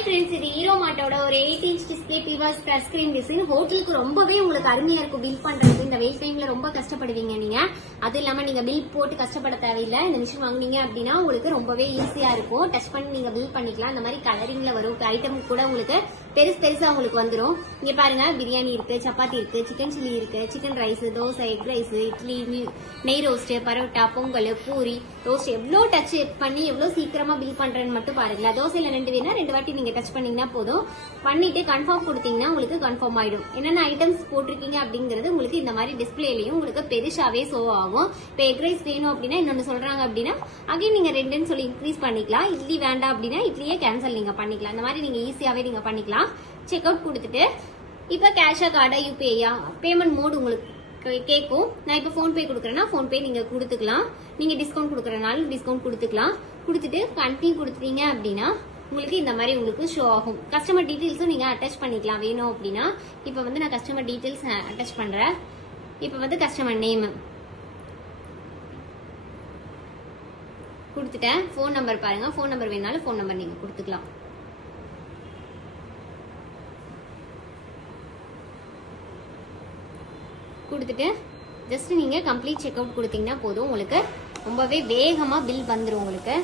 Hi friends, இது Hero மார்ட்டோட ஒரு 8 inch டிஸ்பிளே பிவாஸ் டச் ஸ்கிரீன் டிசைன். ஹோட்டலுக்கு ரொம்பவே உங்களுக்கு அருமையா இருக்கும் பில் பண்றது. இந்த வெயில் டைம்ல ரொம்ப கஷ்டப்படுவீங்க நீங்க. அது இல்லாம நீங்க பில் போட்டு கஷ்டப்பட தேவையில்லை. இந்த மிஷின் வாங்குனீங்க அப்படின்னா உங்களுக்கு ரொம்பவே ஈஸியா இருக்கும். டச் பண்ணி நீங்க பில் பண்ணிக்கலாம். இந்த மாதிரி கலரிங்ல வரும் ஐட்டம் கூட உங்களுக்கு பெருசா உங்களுக்கு வந்துடும். இங்க பாருங்க, பிரியாணி இருக்கு, சப்பாத்தி இருக்கு, சிக்கன் சில்லி இருக்கு, chicken rice, dosa, egg rice, idli, நெய் ரோஸ்ட், பரோட்டா, பொங்கல், பூரி, ரோஸ்ட் எவ்வளவு டச் பண்ணி எவ்வளவு சீக்கிரமா பில் பண்றேன்னு மட்டும் பாருங்களா. தோசையில 2 வேணா 2 வாட்டி நீங்க டச் பண்ணீங்கன்னா போதும். பண்ணிட்டு கன்ஃபார்ம் கொடுத்தீங்கன்னா உங்களுக்கு கன்ஃபார்ம் ஆயிடும். என்னென்ன ஐட்டம்ஸ் போட்டிருக்கீங்க அப்படிங்கிறது உங்களுக்கு இந்த மாதிரி டிஸ்பிளேலயும் உங்களுக்கு பெருசாவே ஷோ ஆகும். இப்போ எக் ரைஸ் வேணும் அப்படின்னா இன்னொன்னு சொல்றாங்க அப்படின்னா அகைன் நீங்க 2ன்னு சொல்லி இன்க்ரீஸ் பண்ணிக்கலாம். இட்லி வேண்டாம் அப்படின்னா இட்லியே கேன்சல் நீங்க பண்ணிக்கலாம். இந்த மாதிரி நீங்க ஈஸியாவே நீங்க பண்ணிக்கலாம். செக் அவுட் கொடுத்துட்டு இப்ப கேஷா கார்டா யூபிஐயா பேமெண்ட் மோட் உங்களுக்கு கேட்கும். நான் இப்ப போன்பே கொடுக்குறேன்னா போன்பே நீங்க கொடுத்துக்கலாம். நீங்க டிஸ்கவுண்ட் கொடுக்கறனாலும் டிஸ்கவுண்ட் கொடுத்துக்கலாம். கொடுத்துட்டு கண்டினியூ கொடுத்துட்டீங்க அப்படின்னா உங்களுக்கு இந்த மாதிரி உங்களுக்கு ஷோ ஆகும். கஸ்டமர் டீடைல்ஸும் நீங்க அட்டாச் பண்ணிக்கலாம் வேணும் அப்படின்னா. இப்ப வந்து நான் கஸ்டமர் டீடைல்ஸ் அட்டாச் பண்றேன். இப்ப வந்து கஸ்டமர் நேம் கொடுத்துட்டேன். போன் நம்பர் பாருங்க, போன் நம்பர் வேணாலும் போன் நம்பர் நீங்க கொடுத்துக்கலாம். கொடுத்துட்டு ஜஸ்ட் நீங்க கம்ப்ளீட் செக் அவுட் கொடுத்தீங்கன்னா போதும். உங்களுக்கு ரொம்பவே வேகமா பில் வந்துடும். உங்களுக்கு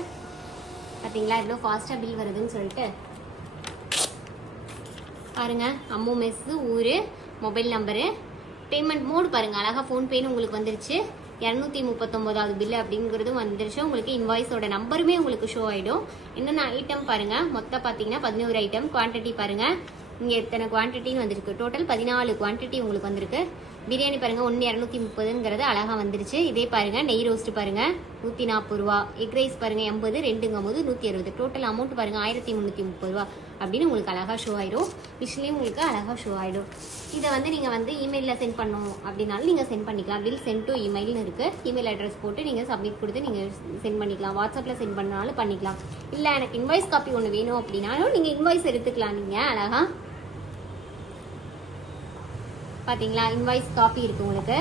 பாத்தீங்களா எவ்வளவு ஃபாஸ்டா பில் வருதுன்னு சொல்லிட்டு பாருங்க. அம்மு மெஸ், ஊரு, மொபைல் நம்பரு, பேமெண்ட் மோடு பாருங்க. அழகா போன்பேன்னு உங்களுக்கு வந்துருச்சு. 239வது பில் அப்படிங்கிறது வந்துருச்சு. உங்களுக்கு இன்வாய்ஸோட நம்பருமே உங்களுக்கு ஷோ ஆயிடும். என்னென்ன ஐட்டம் பாருங்க. மொத்தம் பாத்தீங்கன்னா 11 ஐட்டம். குவான்டிட்டி பாருங்க, இங்க எத்தனை குவான்டிட்டின்னு வந்திருக்கு. டோட்டல் 14 குவான்டிட்டி உங்களுக்கு வந்திருக்கு. பிரியாணி பாருங்க 1,230ங்கிறது அழகா வந்துருச்சு. இதே பாருங்க நெய் ரோஸ்ட் பாருங்க 140 ரூபா. எக் ரைஸ் பாருங்க 80, 2ங்கும்போது 160. டோட்டல் அமௌண்ட் பாருங்க 1330 ரூபா அப்படின்னு உங்களுக்கு அழகா ஷோ ஆயிடும். விஷயமே உங்களுக்கு அழகா ஷோ ஆயிடும். இதை வந்து நீங்க வந்து இமெயில சென்ட் பண்ணணும் அப்படின்னாலும் நீங்க சென்ட் பண்ணிக்கலாம். பில் சென்ட் டு இமெயில்னு இருக்கு. இமெயில் அட்ரஸ் போட்டு நீங்க சப்மிட் கொடுத்து நீங்க சென்ட் பண்ணிக்கலாம். வாட்ஸ்அப்ல சென்ட் பண்ணாலும் பண்ணிக்கலாம். இல்ல எனக்கு இன்வாய்ஸ் காப்பி ஒன்று வேணும் அப்படின்னாலும் நீங்க இன்வாய்ஸ் எடுத்துக்கலாம். நீங்க அழகா பாத்தீங்களா இன்வாய்ஸ் காப்பி இருக்கு. உங்களுக்கு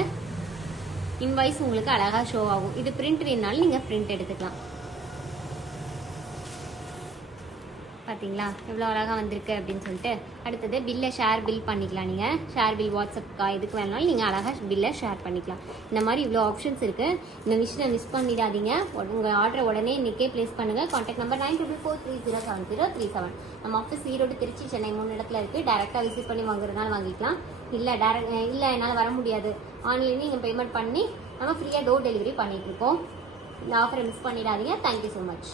இன்வாய்ஸ் உங்களுக்கு அழகா ஷோ ஆகும். இது பிரிண்ட் வேணும்னாலும் நீங்க பிரிண்ட் எடுத்துக்கலாம். பாத்தீங்களா எவ்வளவு அழகா வந்திருக்கு அப்படின்னு சொல்லிட்டு. அடுத்தது பில்ல ஷேர் பில் பண்ணிக்கலாம். நீங்க ஷேர் பில் வாட்ஸ்அப்கா இதுக்கு வேணாலும் நீங்க அழகா பில்ல ஷேர் பண்ணிக்கலாம். இந்த மாதிரி இவ்வளவு ஆப்ஷன்ஸ் இருக்கு. இந்த விஷயத்தை மிஸ் பண்ணிடாதீங்க. உங்க ஆர்டர் உடனே இன்னைக்கே பிளேஸ் பண்ணுங்க. Contact number 9243307037. நம்ம ஆஃபீஸ் ஈரோடு, திருச்சி, சென்னை 3 இடத்துல இருக்கு. டைரக்டா விசிட் பண்ணி வாங்குறதுனால வாங்கிக்கலாம். இல்ல என்னால வர முடியாது, ஆன்லைன்ல நீங்க பேமெண்ட் பண்ணி நம்ம ஃப்ரீயா டோர் டெலிவரி பண்ணிட்டு இருக்கோம். இந்த ஆஃபரை மிஸ் பண்ணிடாதீங்க. Thank you so much.